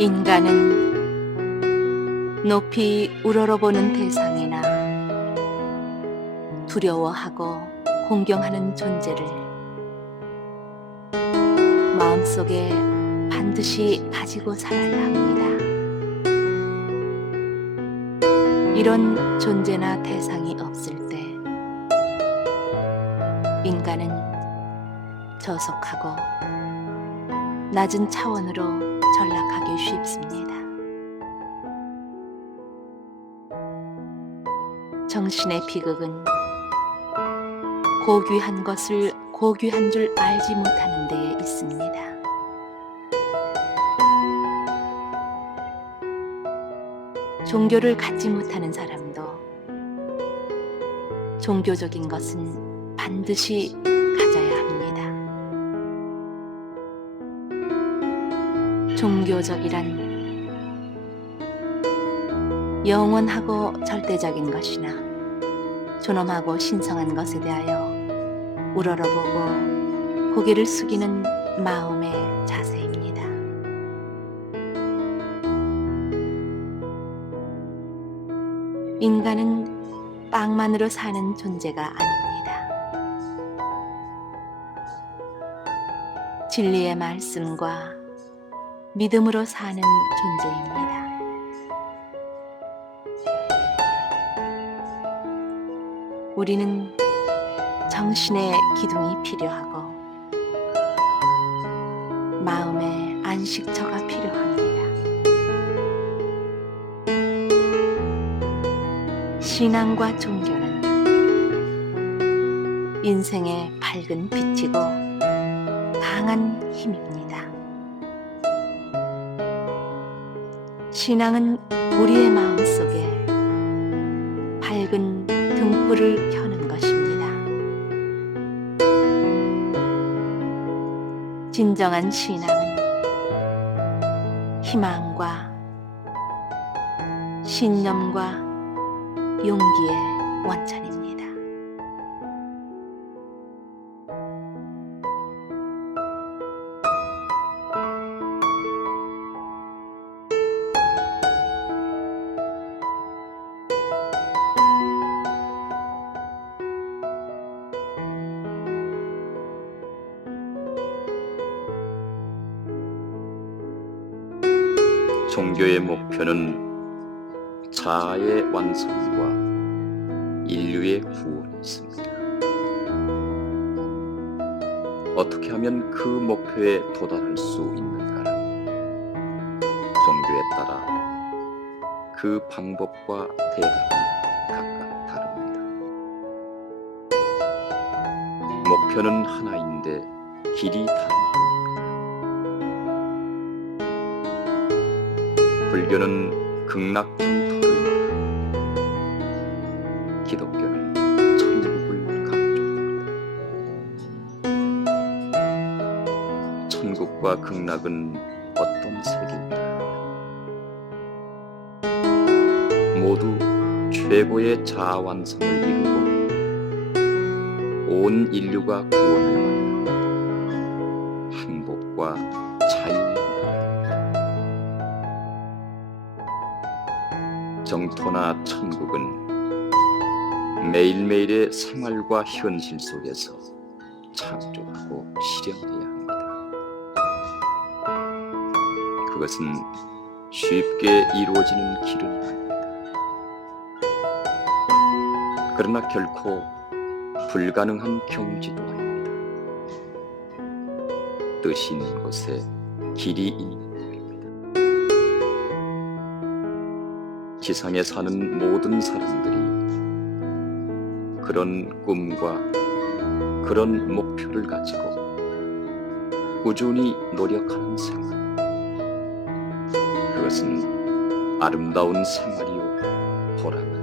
인간은 높이 우러러보는 대상이나 두려워하고 공경하는 존재를 마음속에 반드시 가지고 살아야 합니다. 이런 존재나 대상이 없을 때 인간은 저속하고 낮은 차원으로 전락하기 쉽습니다. 정신의 비극은 고귀한 것을 고귀한 줄 알지 못하는 데에 있습니다. 종교를 갖지 못하는 사람도 종교적인 것은 반드시 종교적이란 영원하고 절대적인 것이나 존엄하고 신성한 것에 대하여 우러러보고 고개를 숙이는 마음의 자세입니다. 인간은 빵만으로 사는 존재가 아닙니다. 진리의 말씀과 믿음으로 사는 존재입니다. 우리는 정신의 기둥이 필요하고 마음의 안식처가 필요합니다. 신앙과 종교는 인생의 밝은 빛이고 강한 힘입니다. 신앙은 우리의 마음 속에 밝은 등불을 켜는 것입니다. 진정한 신앙은 희망과 신념과 용기의 원천입니다. 종교의 목표는 자아의 완성과 인류의 구원이 있습니다. 어떻게 하면 그 목표에 도달할 수 있는가는 종교에 따라 그 방법과 대답은 각각 다릅니다. 목표는 하나인데 길이 다른 겁니다. 불교는 극락 정토를 말하고 기독교는 천국을 강조합니다. 천국과 극락은 어떤 세계인가? 모두 최고의 자아 완성을 이루고 온 인류가 구원을 받는 행복과 정토나 천국은 매일매일의 생활과 현실 속에서 창조하고 실현해야 합니다. 그것은 쉽게 이루어지는 길은 아닙니다. 그러나 결코 불가능한 경지도 아닙니다. 뜻이 있는 곳에 길이 있는 지상에 사는 모든 사람들이 그런 꿈과 그런 목표를 가지고 꾸준히 노력하는 생활. 그것은 아름다운 생활이요 보람이